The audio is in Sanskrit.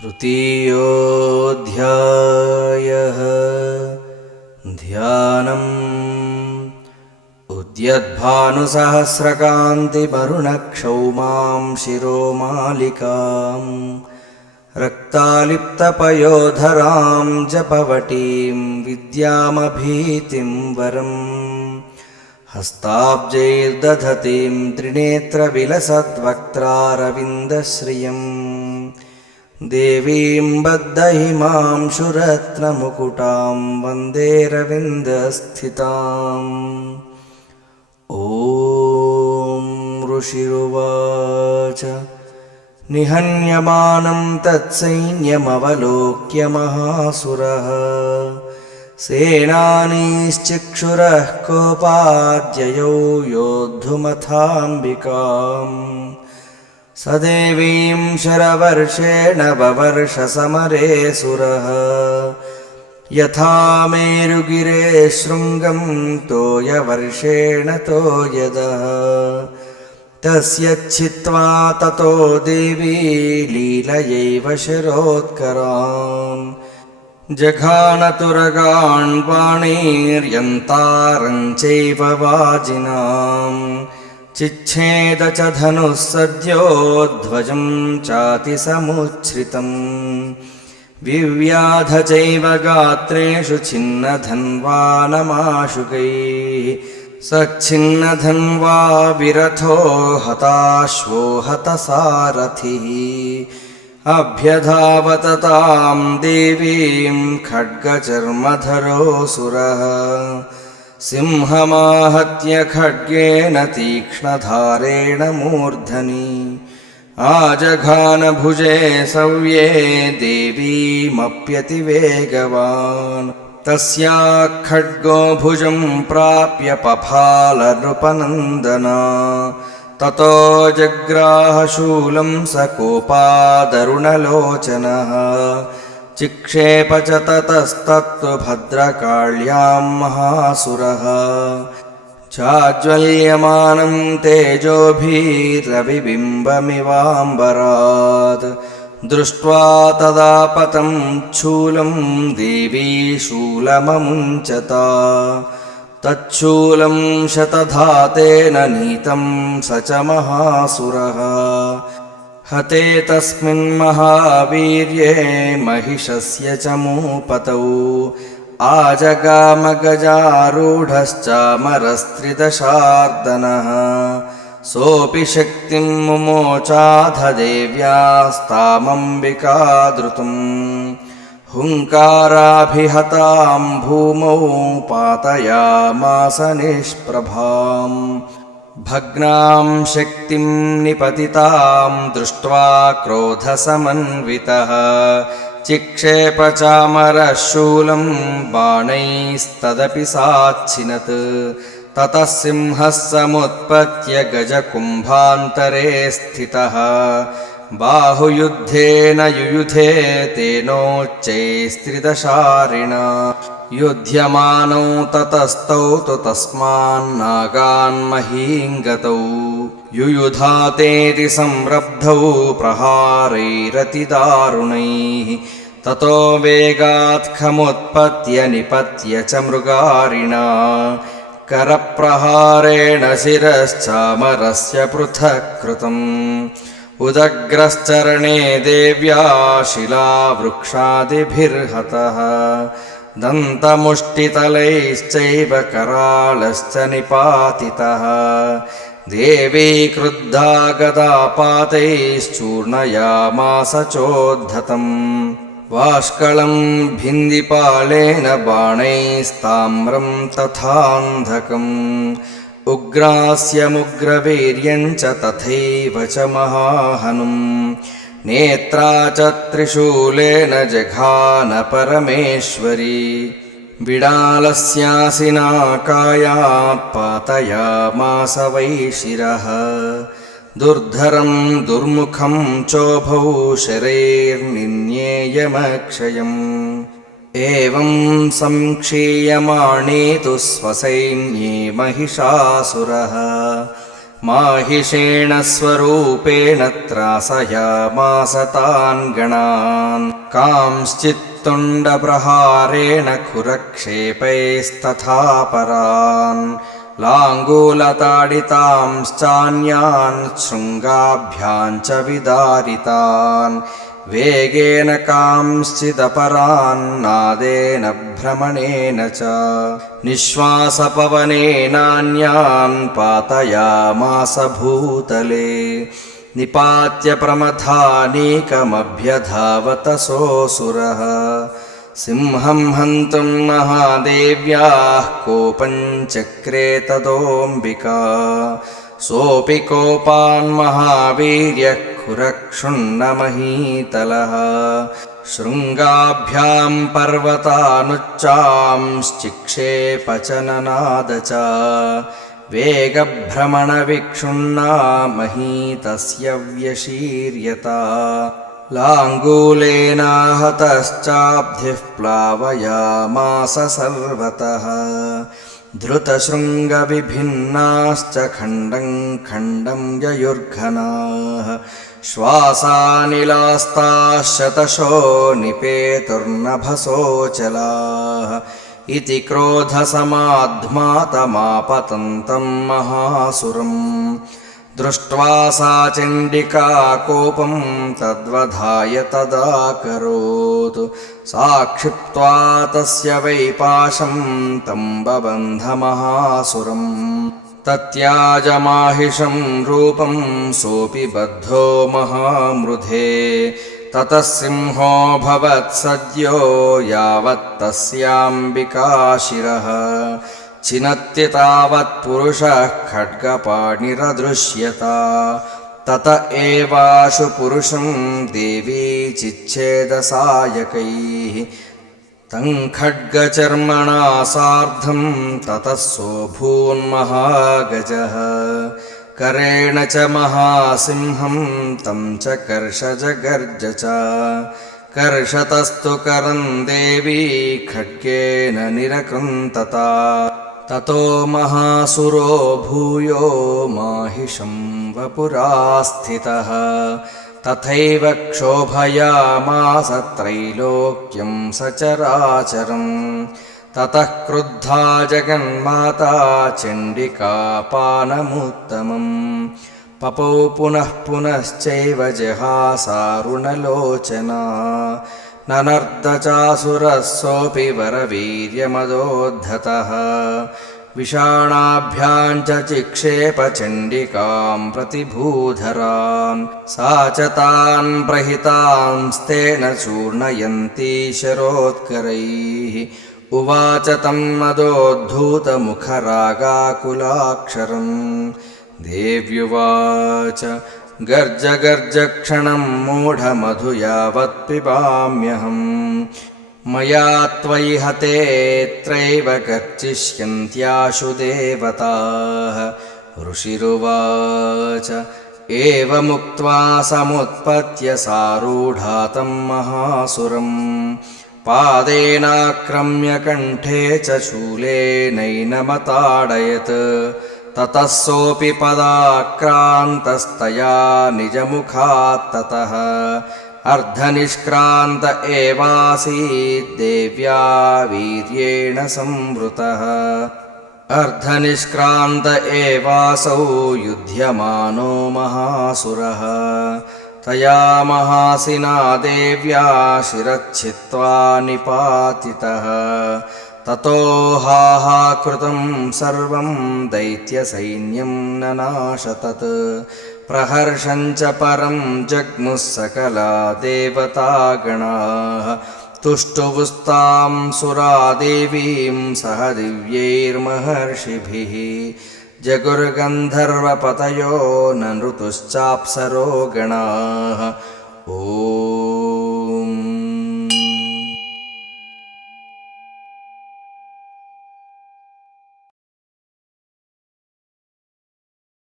तृतीयोऽध्यायः ध्यानम्। उद्यद्भानुसहस्रकान्तिमरुणक्षौमां शिरोमालिकां रक्तालिप्तपयोधरां जपवटीं विद्यामभीतिं वरम् हस्ताब्जैर्दधतीं त्रिनेत्रविलसद्वक्त्रारविन्दश्रियम् देवीं बद्धहिमांशुरत्नमुकुटां वन्देरविन्दस्थिताम्। ॐ ऋषिरुवाच निहन्यमानं तत्सैन्यमवलोक्य महासुरः सेनानीश्चिक्षुरः कोपाद्ययौ योद्धुमथाम्बिकाम् स देवीं शरवर्षेण ववर्ष समरे सुरः यथा मेरुगिरे शृङ्गं तोयवर्षेण तोयदः तस्यच्छित्वा ततो देवी लीलयैव शरोत्करान् जघानतुरगान् पाणिर्यन्तारं चैव वाजिनाम् चिच्छेद च धनुः सद्यो ध्वजं चातिसमुच्छ्रितम् विव्याध चैव गात्रेषु छिन्नधन्वानमाशुकैः सच्छिन्नधन्वा विरथो हताश्वो हतसारथिः अभ्यधावत तां देवीं खड्गचर्मधरोऽसुरः सिंहमाहत्य खड्गेन तीक्ष्णधारेण मूर्धनि आजघानभुजे सव्ये देवीमप्यतिवेगवान् तस्याः खड्गो भुजं प्राप्य पफालनृपनन्दना ततो जग्राहशूलं स कोपादरुणलोचनः चिक्षेप च ततस्तत्तु भद्रकाल्यां महासुरः चाज्वल्यमानं तेजोभिरविबिम्बमिवाम्बरात् दृष्ट्वा तदापतं शूलं देवी शूलममुञ्चता तच्छूलं शतधातेन नीतं स च महासुरः हते तस्मिन् महावीर्ये महिषस्य च मूपतौ आजगामगजारूढश्चामरस्त्रिदशार्दनः सोऽपि शक्तिं मुमोचाथ देव्यास्तामम्बिकाद्रुतम् हुङ्काराभिहतां भूमौ पातयामास निष्प्रभाम् भग्नां शक्तिं निपतितां दृष्ट्वा क्रोधसमन्वितः चिक्षेप चामरः शूलं बाणैस्तदपि साच्छिनत् ततः सिंहः समुत्पत्य गजकुम्भान्तरे स्थितः बाहुयुद्धेन युयुधे तेनोच्चैस्त्रिदशारिणा युध्यमानौ ततस्तौ तु तस्मान्नागान्महीङ्गतौ युयुधातेति संरब्धौ प्रहारैरतिदारुणैः ततो वेगात् खमुत्पत्य निपत्य च मृगारिणा करप्रहारेण शिरश्चामरस्य पृथक् कृतम् उदग्रश्चरणे देव्या शिलावृक्षादिभिर्हतः दन्तमुष्टितलैश्चैव करालश्च निपातितः देवी क्रुद्धा गदापातैश्चूर्णयामास चोद्धतम् वाष्कलं भिन्दिपालेन बाणैस्ताम्रं तथान्धकम् उग्रास्यमुग्रवीर्यं च तथैव च महाहनुम् नेत्रा च त्रिशूलेन जघान परमेश्वरी बिडालस्यासिना कायात् पातयामास वै शिरः दुर्धरं दुर्मुखं चोभौ शरैर्निन्येयमक्षयम् एवं संक्षीयमाणे तु स्वसैन्ये महिषासुरः माहिषेण स्वरूपेण त्रासयामास तान् गणान् कांश्चित्तुण्डप्रहारेण खुरक्षेपैस्तथा परान् लाङ्गूलताडितांश्चान्यान् शृङ्गाभ्यां च विदारितान् वेगेन कांश्चिदपरान्नादेन भ्रमणेन च निःश्वासपवनेनान्यान् पातयामास भूतले निपात्य प्रमथानीकमभ्यधावतसोऽसुरः सिंहं हन्तुं महादेव्याः कोपं चक्रे तदोऽम्बिका सोऽपि कोपान् महावीर्यः खुरक्षुण्णमहीतलः शृङ्गाभ्यां पर्वतानुच्चांश्चिक्षेप च ननाद च वेगभ्रमणविक्षुण्णा महीतस्य व्यशीर्यता लाङ्गूलेनाहतश्चाब्धिः प्लावयामास सर्वतः धृतशृङ्गविभिन्नाश्च खण्डं खण्डं ययुर्घनाः श्वासानिलास्ताः शतशो निपेतुर्नभसोऽचलाः इति क्रोधसमाध्मातमापतन्तं महासुरम् दृष्ट्वा सा चण्डिका कोपं तद्वधाय तदाकरोत् साक्षिप्त्वा तस्य वैपाशं तं बबन्धमहासुरम् तत्याजमाहिषं रूपं सोऽपि बद्धो महामृधे ततः सिंहोऽभवत्सद्यो यावत्तस्याम्बिका शिरः छिनत्ति तावत्पुरुषः खड्गपाणिरदृश्यत तत एवाशु पुरुषं देवी चिच्छेदसायकैः तं खड्गचर्मणा सार्धं ततः सोऽभून्महागजः करेण च महासिंहं तं च कर्षजगर्ज च कर्षतस्तु करं देवी खड्गेन निरकृन्तता ततो महासुरो भूयो माहिषं वपुरास्थितः तथैव क्षोभयामास त्रैलोक्यं सचराचरम् ततः क्रुद्धा जगन्माता चण्डिकापानमुत्तमम् पपौ पुनः पुनश्चैव जहासारुणलोचना ननर्दचासुरः सोऽपि वरवीर्यमदोद्धतः विषाणाभ्यां च चिक्षेप चण्डिकां प्रतिभूधरान् सा च तान् प्रहितांस्तेन चूर्णयन्ती शरोत्करैः उवाच तं मदोद्धूतमुखरागाकुलाक्षरम् देव्युवाच गर्ज गर्ज क्षणं मूढमधु यावत् पिबाम्यहम् मया त्वयि हतेऽत्रैव गर्जिष्यन्त्याशु देवताः ऋषिरुवाच एवमुक्त्वा समुत्पत्य सारूढा तं महासुरम् पादेनाक्रम्य कण्ठे च शूलेनैनमताडयत् ततः सोऽपि पदाक्रान्तस्तया निजमुखात् ततः अर्धनिष्क्रान्त एवासीत् देव्या वीर्येण संवृतः अर्धनिष्क्रान्त एवासौ युध्यमानो महासुरः तया महासिना देव्या शिरच्छित्त्वा निपातितः ततो हाहाकृतं सर्वं दैत्यसैन्यं ननाशतत् प्रहर्षं च परं जग्मुः सकला देवतागणाः तुष्टुवुस्तां सुरादेवीं सह दिव्यैर्महर्षिभिः जगुर्गन्धर्वपतयो नृतुश्चाप्सरो गणाः ॐ